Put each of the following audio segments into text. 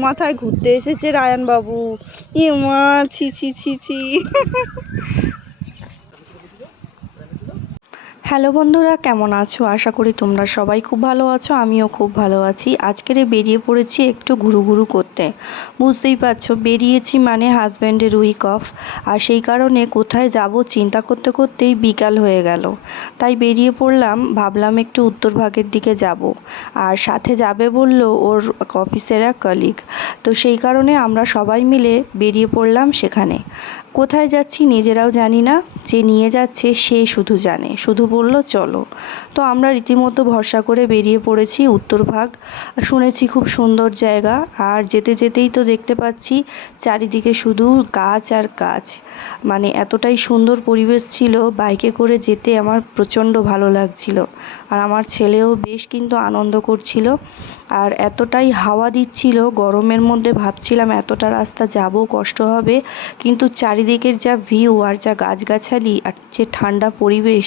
মাথায় ঘুরতে এসেছে রায়ান বাবু ই মা ছি ছি ছি ছি। হ্যালো বন্ধুরা, কেমন আছো? আশা করি তোমরা সবাই খুব ভালো আছো, আমিও খুব ভালো আছি। আজকের বেরিয়ে পড়েছি একটু ঘুরু ঘুরু করতে। বুঝতেই পারছ, বেরিয়েছি মানে হাজব্যান্ডের উইক অফ আর সেই কারণে কোথায় যাব চিন্তা করতে করতেই বিকাল হয়ে গেল। তাই বেরিয়ে পড়লাম, ভাবলাম একটু উত্তর ভাগের দিকে যাব। আর সাথে যাবে বলল ওর অফিসের এক কলিগ তো সেই কারণে আমরা সবাই মিলে বেরিয়ে পড়লাম সেখানে। কোথায় যাচ্ছি নিজেরাও জানি না, যে নিয়ে যাচ্ছে সে শুধু জানে। শুধু বলল, চলো। তো আমরা রীতিমতো ভরসা করে বেরিয়ে পড়েছি উত্তরভাগ শুনেছি খুব সুন্দর জায়গা, আর যেতে যেতেই তো দেখতে পাচ্ছি চারিদিকে শুধু গাছ আর গাছ। মানে এতটাই সুন্দর পরিবেশ ছিল, বাইকে করে যেতে আমার প্রচণ্ড ভালো লাগছিল। আর আমার ছেলেও বেশ কিন্তু আনন্দ করছিল। আর এতটাই হাওয়া দিচ্ছিল, গরমের মধ্যে ভাবছিলাম এতটা রাস্তা যাব, কষ্ট হবে, কিন্তু চারিদিকের যা ভিউ আর যা গাছগাছালি আর যে ঠান্ডা পরিবেশ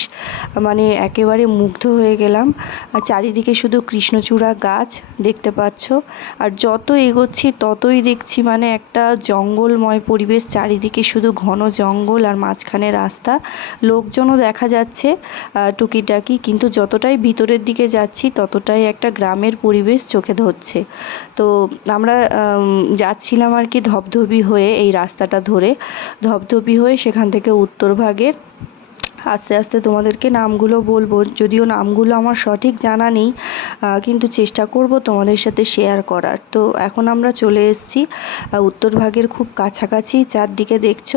মানে একেবারে মুগ্ধ হয়ে গেলাম। আর চারিদিকে শুধু কৃষ্ণচূড়া গাছ দেখতে পাচ্ছ। আর যত এগোচ্ছি ততই দেখছি মানে একটা জঙ্গলময় পরিবেশ, চারিদিকে শুধু ঘন জঙ্গল আর মাঝখানে রাস্তা। লোকজনও দেখা যাচ্ছে টুকিটাকি। কিন্তু যতটাই ভিতরের দিকে যাচ্ছি ততটাই একটা গ্রামের পরিবেশ চোখে ধরছে। তো আমরা যাচ্ছিলাম আর কি ধবধবি হয়ে এই রাস্তাটা ধরে। ধবধবি হয়ে সেখান থেকে উত্তরভাগের আস্তে আস্তে তোমাদেরকে নামগুলো বলব। যদিও নামগুলো আমার সঠিক জানা নেই কিন্তু চেষ্টা করব তোমাদের সাথে শেয়ার করার। তো এখন আমরা চলে এসেছি উত্তরভাগের খুব কাছাকাছি চারদিকে দেখছ।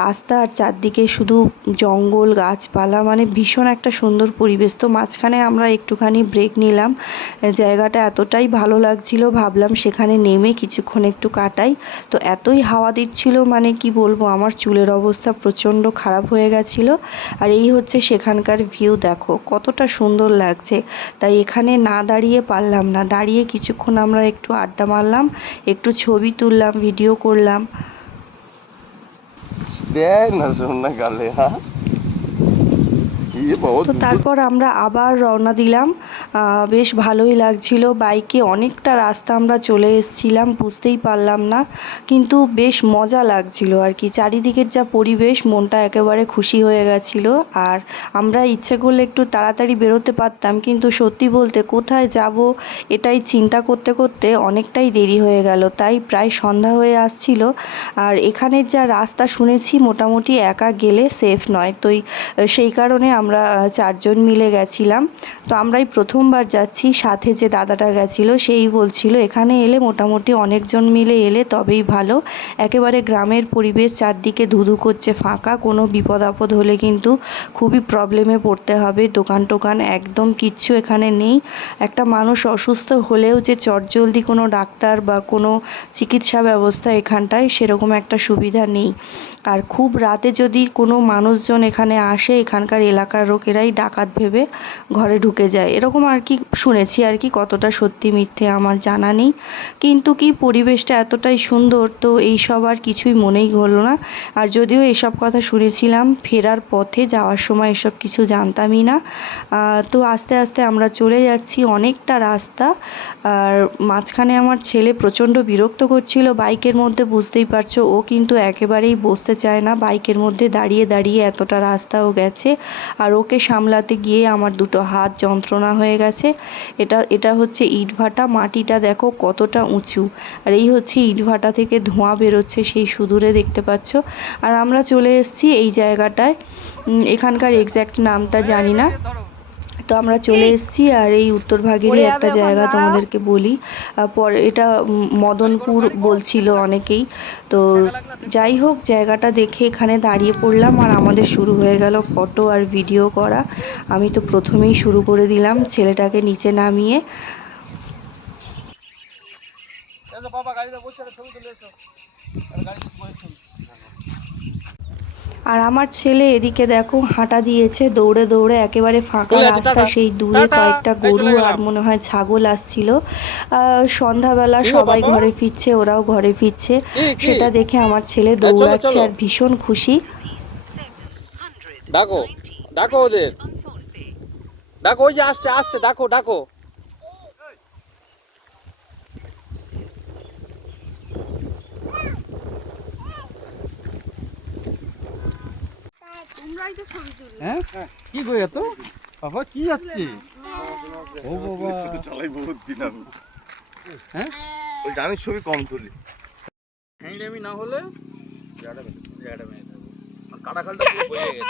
রাস্তা আর চারদিকে শুধু জঙ্গল, গাছপালা মানে ভীষণ একটা সুন্দর পরিবেশ। তো মাঝখানে আমরা একটুখানি ব্রেক নিলাম। জায়গাটা এতটাই ভালো লাগছিল, ভাবলাম সেখানে নেমে কিছুক্ষণ একটু কাটাই। তো এতই হাওয়া দিচ্ছিল মানে কি বলব, আমার চুলের অবস্থা প্রচণ্ড খারাপ হয়ে গেছিল। আর এই হচ্ছে সেখানকার ভিউ দেখো। কতটা সুন্দর লাগছে। তাই এখানে না দাঁড়িয়ে পারলাম না। দাঁড়িয়ে কিছুক্ষণ আমরা একটু আড্ডা মারলাম, একটু ছবি তুললাম ভিডিও করলাম। দেয় না সোনা গালে হ্যাঁ? তো তারপর আমরা আবার রওনা দিলাম। বেশ ভালোই লাগছিল। বাইকে অনেকটা রাস্তা আমরা চলে এসেছিলাম বুঝতেই পারলাম না। কিন্তু বেশ মজা লাগছিল আর কি। চারিদিকের যা পরিবেশ মনটা একেবারে খুশি হয়ে গেছিল। আর আমরা ইচ্ছে করলে একটু তাড়াতাড়ি বেরোতে পারতাম কিন্তু সত্যি বলতে কোথায় যাব এটাই চিন্তা করতে করতে অনেকটাই দেরি হয়ে গেল। তাই প্রায় সন্ধ্যা হয়ে আসছিল। আর এখানের যা রাস্তা শুনেছি মোটামুটি একা গেলে সেফ নয়। তো সেই কারণে আমরা আহ, চারজন মিলে গেছিলাম। তো আমরাই প্রথমবার যাচ্ছি সাথে যে দাদাটা গেছিল সেই বলছিল এখানে এলে মোটামুটি অনেকজন মিলে এলে তবেই ভালো। একেবারে গ্রামের পরিবেশ চারদিকে ধুধু করছে ফাঁকা কোনো বিপদ আপদ হলে কিন্তু খুবই প্রবলেমে পড়তে হবে। দোকান টোকান একদম কিচ্ছু এখানে নেই। একটা মানুষ অসুস্থ হলেও যে চটজলদি কোনো ডাক্তার বা কোনো চিকিৎসা ব্যবস্থা এখানটায় সেরকম একটা সুবিধা নেই। আর খুব রাতে যদি কোনো মানুষজন এখানে আসে এখানকার এলাকার লোকেরাই ডাকাত ভেবে ঘরে ঢুকে যায়। এরকম আর কি শুনেছি আর কি কতটা সত্যি মিথ্যে আমার জানা নেই। কিন্তু কি পরিবেশটা এতটাই সুন্দর তো এইসব আর কিছুই মনেই হলো না। আর যদিও এসব কথা শুনেছিলাম, ফেরার পথে যাওয়ার সময় এসব কিছু জানতামই না। তো আস্তে আস্তে আমরা চলে যাচ্ছি অনেকটা রাস্তা। আর মাঝখানে আমার ছেলে প্রচণ্ড বিরক্ত করছিল, বাইকের মধ্যে বুঝতেই পারছ, ও কিন্তু একেবারেই বসতে চায় না। বাইকের মধ্যে দাঁড়িয়ে দাঁড়িয়ে এতটা রাস্তাও গেছে। আর ওকে সামলাতে গিয়ে আমার দুটো হাত যন্ত্রণা হয়ে গেছে। এটা এটা হচ্ছে ইটভাটা। মাটিটা দেখো কতটা উঁচু। আর এই হচ্ছে ইটভাটা থেকে ধোঁয়া বেরোচ্ছে সেই সুদূরে দেখতে পাচ্ছ। আর আমরা চলে এসেছি এই জায়গাটায়। এখানকার এক্স্যাক্ট নামটা জানি না। তো আমরা চলে এসেছি আর এই উত্তরভাগেরই একটা জায়গা তোমাদেরকে বলি। পরে এটা মদনপুর বলছিল অনেকেই। তো যাই হোক জায়গাটা দেখে এখানে দাঁড়িয়ে পড়লাম আর আমাদের শুরু হয়ে গেল ফটো আর ভিডিও করা। আমি তো প্রথমেই শুরু করে দিলাম ছেলেটাকে নিচে নামিয়ে। বাবা গাড়িতে বসে ছবি তুলে এসো। গাড়ি আর আমার ছেলে এদিকে দেখো হাঁটা দিয়েছে দৌড়ে দৌড়ে একেবারে ফাঁকা রাস্তা সেই দূরে কয়েকটা গরু আর মনে হয় ছাগল আসছিল। আহ, সন্ধ্যাবেলা সবাই ঘরে ফিরছে ওরাও ঘরে ফিরছে? সেটা দেখে আমার ছেলে দৌড়াচ্ছে আর ভীষণ খুশি। ডাকো ডাকো ওদের। ডাকো ওই যে আসছে আসছে ডাকো ডাকো। হ্যাঁ? কি গো এত? বাবা কি যাচ্ছে? ও বাবা। চালাই বহুত দিন আমি হ্যাঁ? ওই আমি ছবি কম তুলি। হ্যাংডামি না হলে? জায়গাটা জায়গাটা মেয়ে। আর কাটা খালটা পুরো বয়ে গেছে।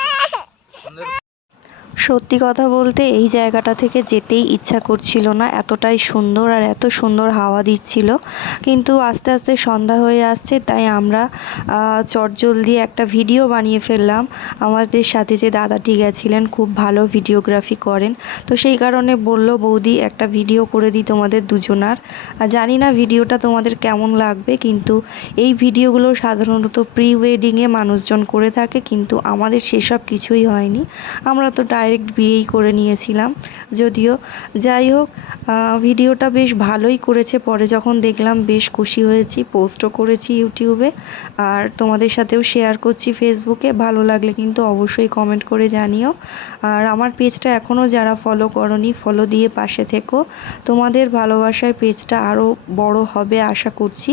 সত্যি কথা বলতে এই জায়গাটা থেকে যেতেই ইচ্ছা করছিল না। এতটাই সুন্দর আর এত সুন্দর হাওয়া দিচ্ছিল। কিন্তু আস্তে আস্তে সন্ধ্যা হয়ে আসছে, তাই আমরা চটজলদি একটা ভিডিও বানিয়ে ফেললাম। আমাদের সাথে যে দাদাটি গেছিলেন, খুব ভালো ভিডিওগ্রাফি করেন। তো সেই কারণে বলল, বৌদি, একটা ভিডিও করে দিই তোমাদের দুজনার। জানি না ভিডিওটা তোমাদের কেমন লাগবে, কিন্তু এই ভিডিওগুলো সাধারণত প্রি ওয়েডিংয়ে মানুষজন করে থাকে, কিন্তু আমাদের সেসব কিছুই হয়নি। আমরা তো ডাইরেক্ট বিয়েই করে নিয়েছিলাম। যদিও যাই হোক ভিডিওটা বেশ ভালোই করেছে। পরে যখন দেখলাম বেশ খুশি হয়েছি, পোস্টও করেছি ইউটিউবে। আর তোমাদের সাথেও শেয়ার করছি ফেসবুকে। ভালো লাগলে কিন্তু অবশ্যই কমেন্ট করে জানিও। আর আমার পেজটা এখনও যারা ফলো করনি ফলো দিয়ে পাশে থেকো। তোমাদের ভালোবাসায় পেজটা আরও বড় হবে আশা করছি।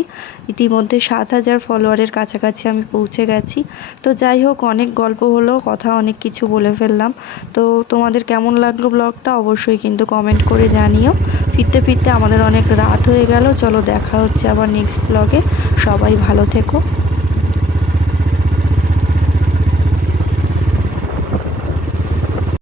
ইতিমধ্যে সাত হাজার ফলোয়ারের কাছাকাছি আমি পৌঁছে গেছি। তো যাই হোক, অনেক গল্প হলো, কথা অনেক কিছু বলে ফেললাম। তো তোমাদের কেমন লাগল ব্লগটা অবশ্যই কিন্তু কমেন্ট করে জানিও। ফিরতে ফিরতে আমাদের অনেক রাত হয়ে গেল। চলো দেখা হচ্ছে আবার নেক্সট ব্লগে সবাই ভালো থেকো।